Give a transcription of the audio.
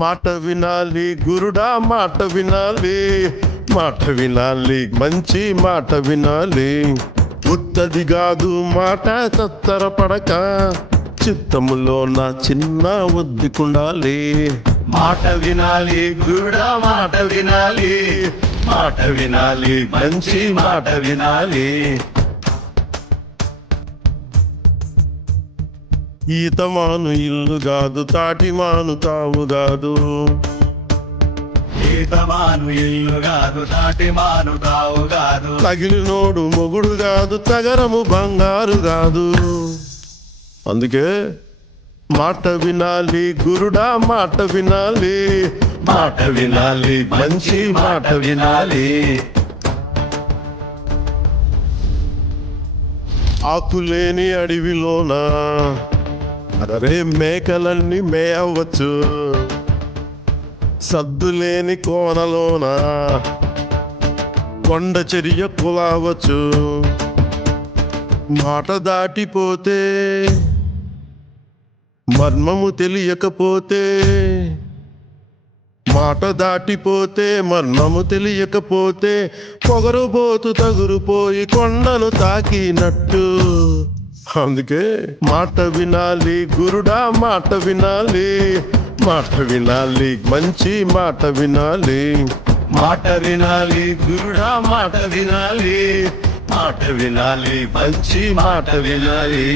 మాట వినాలి గురుడా, మాట వినాలి, మాట వినాలి, మంచి మాట వినాలి. ఉత్తది కాదు మాట, తత్తరపడక చిత్తములో నా చిన్న ఒద్దికుండాలి. మాట వినాలి గురుడా, మాట వినాలి, మాట వినాలి, మంచి మాట వినాలి. ఈతమాను ఇల్లు కాదు, తాటిమాను తావు కాదు. ఈతమాను ఇల్లు కాదు, తాటిమాను తావు కాదు. తగిలినోడు మొగుడు కాదు, తగరము బంగారు కాదు. అందుకే మాట వినాలి గురుడా, మాట వినాలి, మాట వినాలి, మంచి మాట వినాలి. ఆకులేని అడవిలోనా అరే మేకలన్నీ మేయవచ్చు. సద్దులేని కోనలోన కొండ చర్య కులావచ్చు. మాట దాటిపోతే, మర్మము తెలియకపోతే, మాట దాటిపోతే మర్మము తెలియకపోతే పొగరుబోతు తగురుపోయి కొండను తాకినట్టు. అందుకే మాట వినాలి గురుడా, మాట వినాలి, మాట వినాలి, మంచి మాట వినాలి. మాట వినాలి గురుడా, మాట వినాలి, మాట వినాలి, మంచి మాట వినాలి.